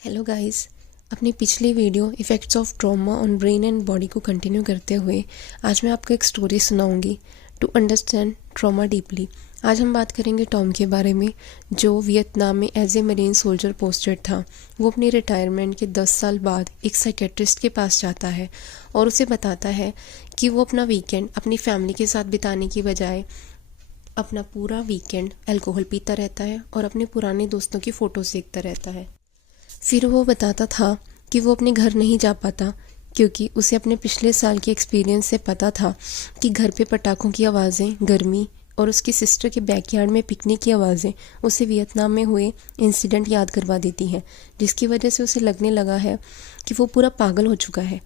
Hello guys. अपनी पिछली video effects of trauma on brain and body को continue करते हुए आज मैं आपको एक स्टोरी सुनाऊंगी टू अंडरस्टैंड ट्रॉमा डीपली। आज हम बात करेंगे टॉम के बारे में, जो वियतनाम में as a marine soldier posted था। वो अपनी रिटायरमेंट के 10 साल बाद एक साइकेट्रिस्ट के पास जाता है और उसे बताता है कि वो अपना वीकेंड अपनी फैमिली के साथ बिताने की बजाय अपना पूरा वीकेंड अल्कोहल पीता रहता है और अपने पुराने दोस्तों की फ़ोटोज़ देखता रहता है। फिर वो बताता था कि वो अपने घर नहीं जा पाता क्योंकि उसे अपने पिछले साल के एक्सपीरियंस से पता था कि घर पे पटाखों की आवाज़ें, गर्मी और उसकी सिस्टर के बैकयार्ड में पिकनिक की आवाज़ें उसे वियतनाम में हुए इंसिडेंट याद करवा देती हैं, जिसकी वजह से उसे लगने लगा है कि वो पूरा पागल हो चुका है।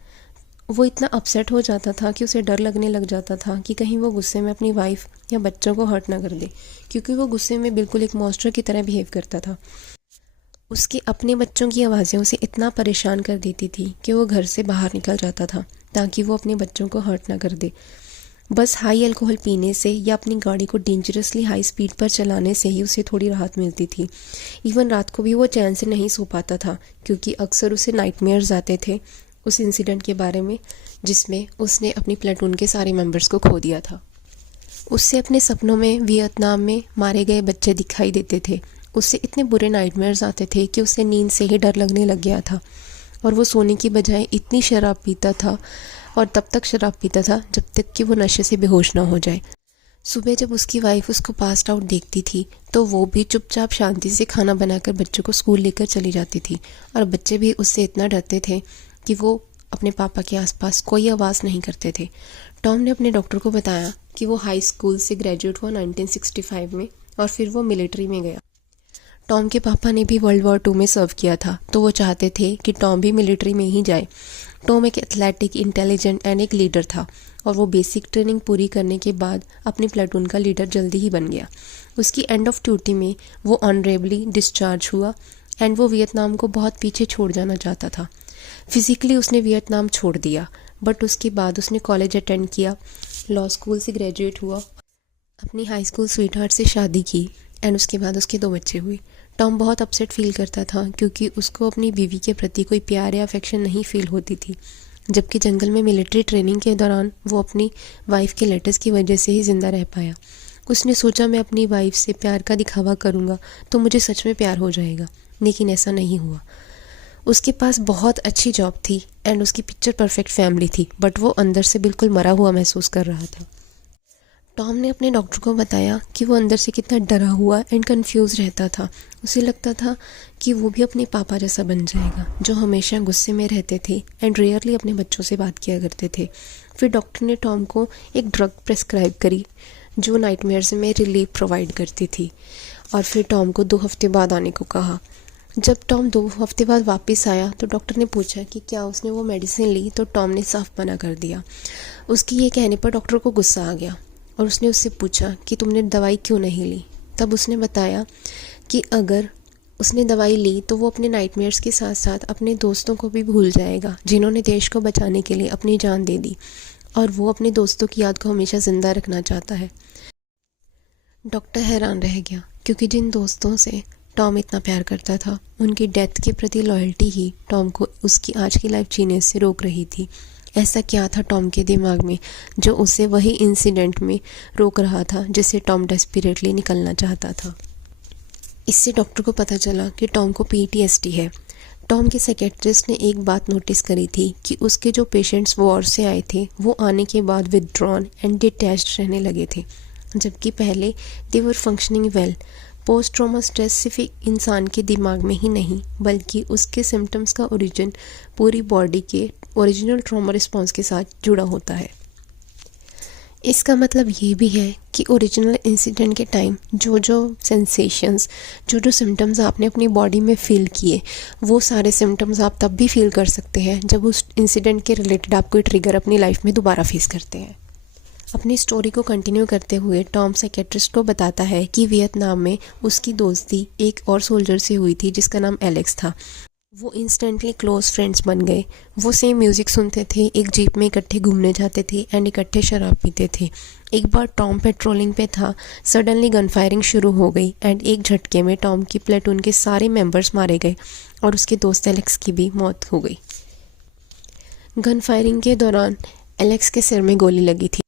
वो इतना अपसेट हो जाता था कि उसे डर लगने लग जाता था कि कहीं वो गुस्से में अपनी वाइफ या बच्चों को हर्ट ना कर दे, क्योंकि वो गुस्से में बिल्कुल एक मॉन्स्टर की तरह बिहेव करता था। उसके अपने बच्चों की आवाज़ें उसे इतना परेशान कर देती थी कि वो घर से बाहर निकल जाता था ताकि वो अपने बच्चों को हर्ट ना कर दे। बस हाई अल्कोहल पीने से या अपनी गाड़ी को डेंजरसली हाई स्पीड पर चलाने से ही उसे थोड़ी राहत मिलती थी। इवन रात को भी वो चैन से नहीं सो पाता था क्योंकि अक्सर उसे नाइटमेयर्स आते थे उस इंसिडेंट के बारे में जिसमें उसने अपनी प्लेटून के सारे मेंबर्स को खो दिया था। उससे अपने सपनों में वियतनाम में मारे गए बच्चे दिखाई देते थे। उससे इतने बुरे नाइटमेयर्स आते थे कि उसे नींद से ही डर लगने लग गया था और वो सोने की बजाय इतनी शराब पीता था और तब तक शराब पीता था जब तक कि वो नशे से बेहोश ना हो जाए। सुबह जब उसकी वाइफ उसको पास्ड आउट देखती थी तो वो भी चुपचाप शांति से खाना बनाकर बच्चों को स्कूल लेकर चली जाती थी और बच्चे भी उससे इतना डरते थे कि वो अपने पापा के आसपास कोई आवाज़ नहीं करते थे। टॉम ने अपने डॉक्टर को बताया कि वो हाई स्कूल से ग्रेजुएट हुआ 1965 में और फिर वो मिलिट्री में गया। टॉम के पापा ने भी वर्ल्ड वॉर 2 में सर्व किया था तो वो चाहते थे कि टॉम भी मिलिट्री में ही जाए। टॉम एक एथलेटिक, इंटेलिजेंट एंड एक लीडर था और वो बेसिक ट्रेनिंग पूरी करने के बाद अपनी प्लेटून का लीडर जल्दी ही बन गया। उसकी एंड ऑफ ड्यूटी में वो ऑनरेबली डिस्चार्ज हुआ एंड वो वियतनाम को बहुत पीछे छोड़ जाना चाहता था। फिज़िकली उसने वियतनाम छोड़ दिया बट उसके बाद उसने कॉलेज अटेंड किया, लॉ स्कूल से ग्रेजुएट हुआ, अपनी हाई स्कूल स्वीटहार्ट से शादी की एंड उसके बाद उसके 2 बच्चे हुए। टॉम बहुत अपसेट फील करता था क्योंकि उसको अपनी बीवी के प्रति कोई प्यार या अफेक्शन नहीं फील होती थी, जबकि जंगल में मिलिट्री ट्रेनिंग के दौरान वो अपनी वाइफ के लेटर्स की वजह से ही ज़िंदा रह पाया। उसने सोचा मैं अपनी वाइफ से प्यार का दिखावा करूँगा तो मुझे सच में प्यार हो जाएगा, लेकिन ऐसा नहीं हुआ। उसके पास बहुत अच्छी जॉब थी एंड उसकी पिक्चर परफेक्ट फैमिली थी बट वो अंदर से बिल्कुल मरा हुआ महसूस कर रहा था। टॉम ने अपने डॉक्टर को बताया कि वो अंदर से कितना डरा हुआ एंड कंफ्यूज रहता था। उसे लगता था कि वो भी अपने पापा जैसा बन जाएगा जो हमेशा गुस्से में रहते थे एंड रेयरली अपने बच्चों से बात किया करते थे। फिर डॉक्टर ने टॉम को एक ड्रग प्रेस्क्राइब करी जो नाइटमेयर्स में रिलीफ प्रोवाइड करती थी और फिर टॉम को 2 हफ्ते बाद आने को कहा। जब टॉम 2 हफ्ते बाद वापस आया तो डॉक्टर ने पूछा कि क्या उसने वो मेडिसिन ली तो टॉम ने साफ मना कर दिया। उसकी ये कहने पर डॉक्टर को गुस्सा आ गया और उसने उससे पूछा कि तुमने दवाई क्यों नहीं ली। तब उसने बताया कि अगर उसने दवाई ली तो वो अपने नाइटमेयर्स के साथ साथ अपने दोस्तों को भी भूल जाएगा जिन्होंने देश को बचाने के लिए अपनी जान दे दी और वो अपने दोस्तों की याद को हमेशा ज़िंदा रखना चाहता है। डॉक्टर हैरान रह गया क्योंकि जिन दोस्तों से टॉम इतना प्यार करता था उनकी डेथ के प्रति लॉयल्टी ही टॉम को उसकी आज की लाइफ जीने से रोक रही थी। ऐसा क्या था टॉम के दिमाग में जो उसे वही इंसिडेंट में रोक रहा था जिससे टॉम डेस्परेटली निकलना चाहता था। इससे डॉक्टर को पता चला कि टॉम को पीटीएसडी है। टॉम के साइकेट्रिस्ट ने एक बात नोटिस करी थी कि उसके जो पेशेंट्स वॉर से आए थे वो आने के बाद विदड्रॉन एंड डिटैच्ड रहने लगे थे, जबकि पहले they were functioning well. Post trauma stress सिर्फ एक इंसान के दिमाग में ही नहीं बल्कि उसके सिम्टम्स का ओरिजिन पूरी बॉडी के ओरिजिनल ट्रॉमा रिस्पॉन्स के साथ जुड़ा होता है। इसका मतलब ये भी है कि ओरिजिनल इंसिडेंट के टाइम जो जो सेंसेशंस, जो जो सिम्टम्स आपने अपनी बॉडी में फील किए वो सारे सिम्टम्स आप तब भी फील कर सकते हैं जब उस इंसिडेंट के रिलेटेड आप कोई ट्रिगर अपनी लाइफ में दोबारा फेस करते हैं। अपनी स्टोरी को कंटिन्यू करते हुए टॉम साइकेट्रिस्ट को बताता है कि वियतनाम में उसकी दोस्ती एक और सोल्जर से हुई थी जिसका नाम एलेक्स था। वो इंस्टेंटली क्लोज फ्रेंड्स बन गए। वो सेम म्यूज़िक सुनते थे, एक जीप में इकट्ठे घूमने जाते थे एंड इकट्ठे शराब पीते थे। एक बार टॉम पेट्रोलिंग पे था, सडनली गन फायरिंग शुरू हो गई एंड एक झटके में टॉम की प्लेटून के सारे मेंबर्स मारे गए और उसके दोस्त एलेक्स की भी मौत हो गई। गन फायरिंग के दौरान एलेक्स के सिर में गोली लगी थी।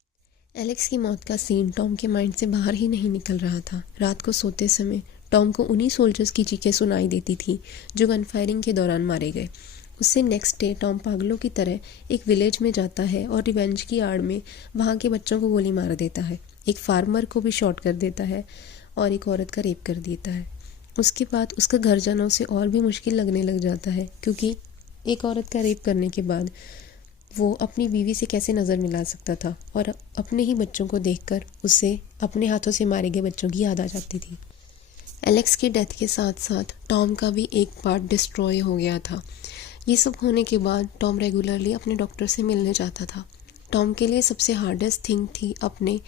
एलेक्स की मौत का सीन टॉम के माइंड से बाहर ही नहीं निकल रहा था। रात को सोते समय टॉम को उन्हीं सोल्जर्स की चीखें सुनाई देती थी जो गन फायरिंग के दौरान मारे गए। उससे नेक्स्ट डे टॉम पागलों की तरह एक विलेज में जाता है और रिवेंज की आड़ में वहाँ के बच्चों को गोली मार देता है। एक फार्मर को भी शॉट कर देता है और एक औरत का रेप कर देता है। उसके बाद उसका घर जाना उसे और भी मुश्किल लगने लग जाता है, क्योंकि एक औरत का रेप करने के बाद वो अपनी बीवी से कैसे नज़र मिला सकता था और अपने ही बच्चों को देखकर उसे अपने हाथों से मारे गए बच्चों की याद आ जाती थी। एलेक्स की डेथ के साथ साथ टॉम का भी एक पार्ट डिस्ट्रॉय हो गया था। ये सब होने के बाद टॉम रेगुलरली अपने डॉक्टर से मिलने जाता था। टॉम के लिए सबसे हार्डेस्ट थिंग थी अपने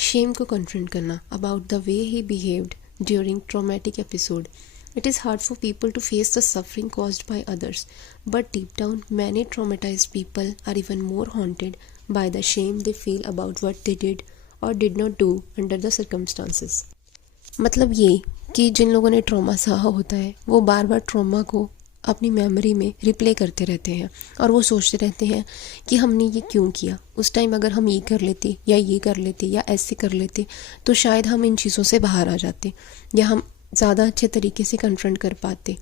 शेम को कन्फ्रंट करना about the way he behaved during traumatic episode. It is hard for people to face the suffering caused by others, but deep down, many traumatized people are even more haunted by the shame they feel about what they did or did not do under the circumstances. मतलब ये कि जिन लोगों ने trauma सहा होता है वो बार बार trauma को अपनी मेमोरी में रिप्ले करते रहते हैं और वो सोचते रहते हैं कि हमने ये क्यों किया, उस टाइम अगर हम ये कर लेते या ये कर लेते या ऐसे कर लेते तो शायद हम इन चीज़ों से बाहर आ जाते या हम ज़्यादा अच्छे तरीके से कन्फ्रंट कर पाते।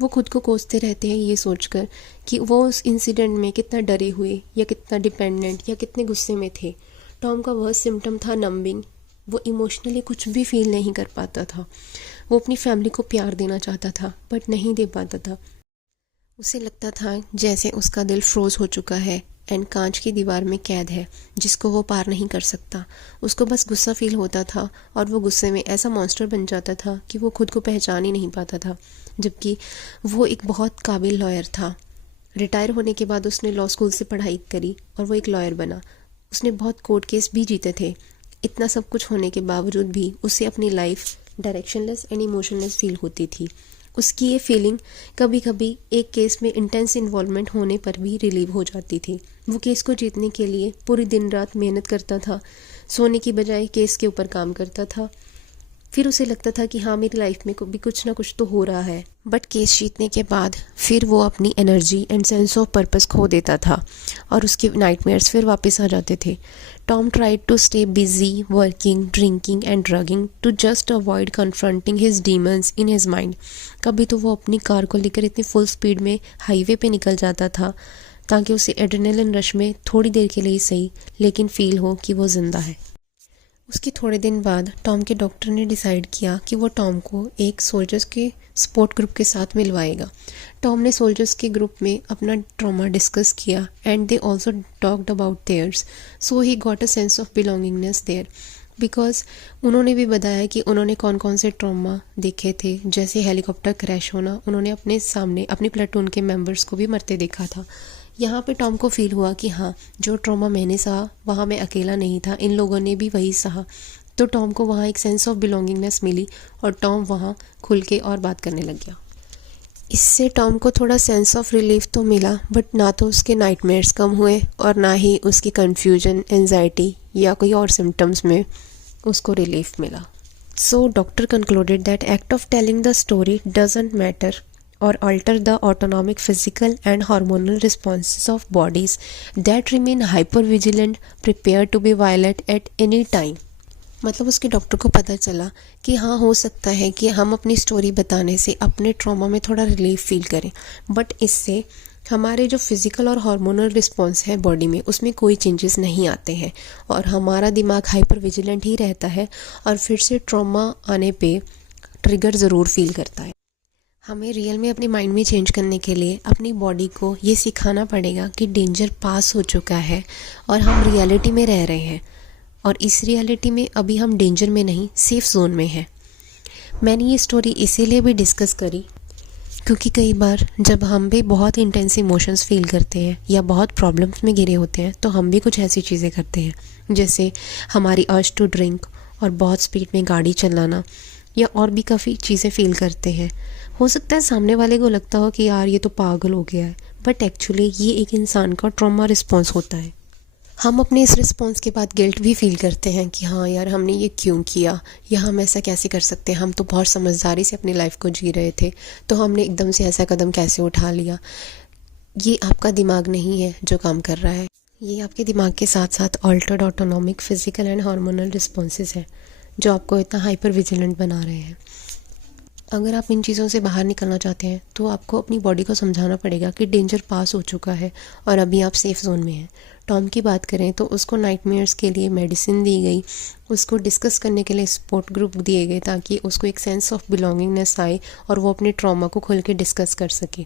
वो खुद को कोसते रहते हैं ये सोचकर कि वो उस इंसिडेंट में कितना डरे हुए या कितना डिपेंडेंट या कितने गुस्से में थे। टॉम का वह सिम्टम था नंबिंग। वो इमोशनली कुछ भी फील नहीं कर पाता था। वो अपनी फैमिली को प्यार देना चाहता था बट नहीं दे पाता था। उसे लगता था जैसे उसका दिल फ्रोज हो चुका है एंड कांच की दीवार में कैद है जिसको वो पार नहीं कर सकता। उसको बस गुस्सा फील होता था और वो गुस्से में ऐसा मॉन्स्टर बन जाता था कि वो खुद को पहचान ही नहीं पाता था। जबकि वो एक बहुत काबिल लॉयर था। रिटायर होने के बाद उसने लॉ स्कूल से पढ़ाई करी और वो एक लॉयर बना। उसने बहुत कोर्ट केस भी जीते थे। इतना सब कुछ होने के बावजूद भी उसे अपनी life directionless and emotionless feel होती थी। उसकी ये फीलिंग कभी कभी एक केस में इंटेंस इन्वॉल्वमेंट होने पर भी रिलीव हो जाती थी। वो केस को जीतने के लिए पूरी दिन रात मेहनत करता था, सोने की बजाय केस के ऊपर काम करता था। फिर उसे लगता था कि हाँ मेरी लाइफ में भी कुछ ना कुछ तो हो रहा है। बट केस जीतने के बाद फिर वो अपनी energy and sense of purpose खो देता था और उसके नाइटमेयर्स फिर वापस आ जाते थे। Tom tried to stay busy working, drinking and drugging to just avoid confronting his demons in his mind. कभी तो वो अपनी कार को लेकर इतनी फुल स्पीड में हाईवे पे निकल जाता था ताकि उसे एड्रेनलिन रश में थोड़ी देर के लिए ही सही लेकिन फील हो कि वो जिंदा है। उसके थोड़े दिन बाद टॉम के डॉक्टर ने डिसाइड किया कि वो टॉम को एक सोल्जर्स के सपोर्ट ग्रुप के साथ मिलवाएगा। टॉम ने सोल्जर्स के ग्रुप में अपना ट्रॉमा डिस्कस किया and they also talked about theirs, so he got a sense of belongingness there. Because उन्होंने भी बताया कि उन्होंने कौन कौन से ट्रॉमा देखे थे, जैसे हेलीकॉप्टर क्रैश होना। उन्होंने अपने सामने अपनी प्लेटून के मेंबर्स को भी मरते देखा था। यहाँ पे टॉम को फील हुआ कि हाँ जो ट्रॉमा मैंने सहा वहाँ मैं अकेला नहीं था, इन लोगों ने भी वही सहा। तो टॉम को वहाँ एक सेंस ऑफ बिलोंगिंगनेस मिली और टॉम वहाँ खुल के और बात करने लग गया। इससे टॉम को थोड़ा सेंस ऑफ रिलीफ तो मिला, बट ना तो उसके नाइटमेयर्स कम हुए और ना ही उसकी कन्फ्यूजन, एंजाइटी या कोई और सिम्टम्स में उसको रिलीफ मिला। So doctor concluded that act of telling the story doesn't matter or alter the autonomic physical and hormonal responses of bodies that remain hypervigilant, prepared to be violent at any time. मतलब उसके doctor को पता चला कि हाँ हो सकता है कि हम अपनी स्टोरी बताने से अपने ट्रॉमा में थोड़ा रिलीफ फील करें, बट इससे हमारे जो फिज़िकल और हार्मोनल रिस्पॉन्स है बॉडी में उसमें कोई चेंजेस नहीं आते हैं और हमारा दिमाग हाइपर विजिलेंट ही रहता है और फिर से ट्रॉमा आने पे ट्रिगर ज़रूर फील करता है। हमें रियल में अपने माइंड में चेंज करने के लिए अपनी बॉडी को ये सिखाना पड़ेगा कि डेंजर पास हो चुका है और हम रियलिटी में रह रहे हैं और इस रियलिटी में अभी हम डेंजर में नहीं, सेफ जोन में हैं। मैंने ये स्टोरी इसीलिए भी डिस्कस करी क्योंकि कई बार जब हम भी बहुत इंटेंस इमोशंस फील करते हैं या बहुत प्रॉब्लम्स में घिरे होते हैं तो हम भी कुछ ऐसी चीज़ें करते हैं, जैसे हमारी अर्ज टू ड्रिंक और बहुत स्पीड में गाड़ी चलाना या और भी काफ़ी चीज़ें फील करते हैं। हो सकता है सामने वाले को लगता हो कि यार ये तो पागल हो गया है, बट एक्चुअली ये एक इंसान का ट्रॉमा रिस्पॉन्स होता है। हम अपने इस रिस्पॉन्स के बाद गिल्ट भी फील करते हैं कि हाँ यार हमने ये क्यों किया, या हम ऐसा कैसे कर सकते हैं, हम तो बहुत समझदारी से अपनी लाइफ को जी रहे थे, तो हमने एकदम से ऐसा कदम कैसे उठा लिया। ये आपका दिमाग नहीं है जो काम कर रहा है, ये आपके दिमाग के साथ साथ altered autonomic physical and hormonal responses हैं जो आपको इतना हाइपर विजिलेंट बना रहे हैं। अगर आप इन चीज़ों से बाहर निकलना चाहते हैं तो आपको अपनी बॉडी को समझाना पड़ेगा कि डेंजर पास हो चुका है और अभी आप सेफ़ जोन में हैं। टॉम की बात करें तो उसको नाइटमेयर्स के लिए मेडिसिन दी गई, उसको डिस्कस करने के लिए सपोर्ट ग्रुप दिए गए ताकि उसको एक सेंस ऑफ बिलोंगिंगनेस आए और वो अपने ट्रॉमा को खुल के डिस्कस कर सके।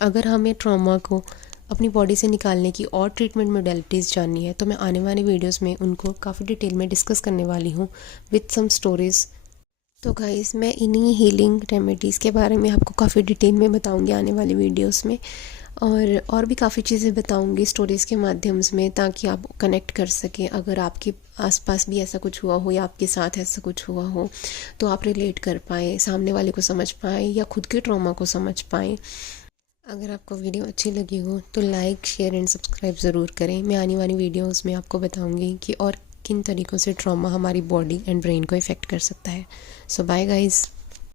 अगर हमें ट्रॉमा को अपनी बॉडी से निकालने की और ट्रीटमेंट मोडेलिटीज़ जाननी है तो मैं आने वाली वीडियोस में उनको काफ़ी डिटेल में डिस्कस करने वाली हूँ विथ सम स्टोरीज़। तो गाइस मैं इन्हीं हीलिंग रेमेडीज़ के बारे में आपको काफ़ी डिटेल में बताऊंगी आने वाली वीडियोस में, और भी काफ़ी चीज़ें बताऊंगी स्टोरीज़ के माध्यम में ताकि आप कनेक्ट कर सकें। अगर आपके आसपास भी ऐसा कुछ हुआ हो या आपके साथ ऐसा कुछ हुआ हो तो आप रिलेट कर पाएँ, सामने वाले को समझ पाएँ या खुद के ट्रॉमा को समझ पाएँ। अगर आपको वीडियो अच्छी लगी हो तो लाइक शेयर एंड सब्सक्राइब ज़रूर करें। मैं आने वाली वीडियोस में आपको बताऊंगी कि और किन तरीक़ों से ट्रॉमा हमारी बॉडी एंड ब्रेन को इफ़ेक्ट कर सकता है। सो बाय गाइज़।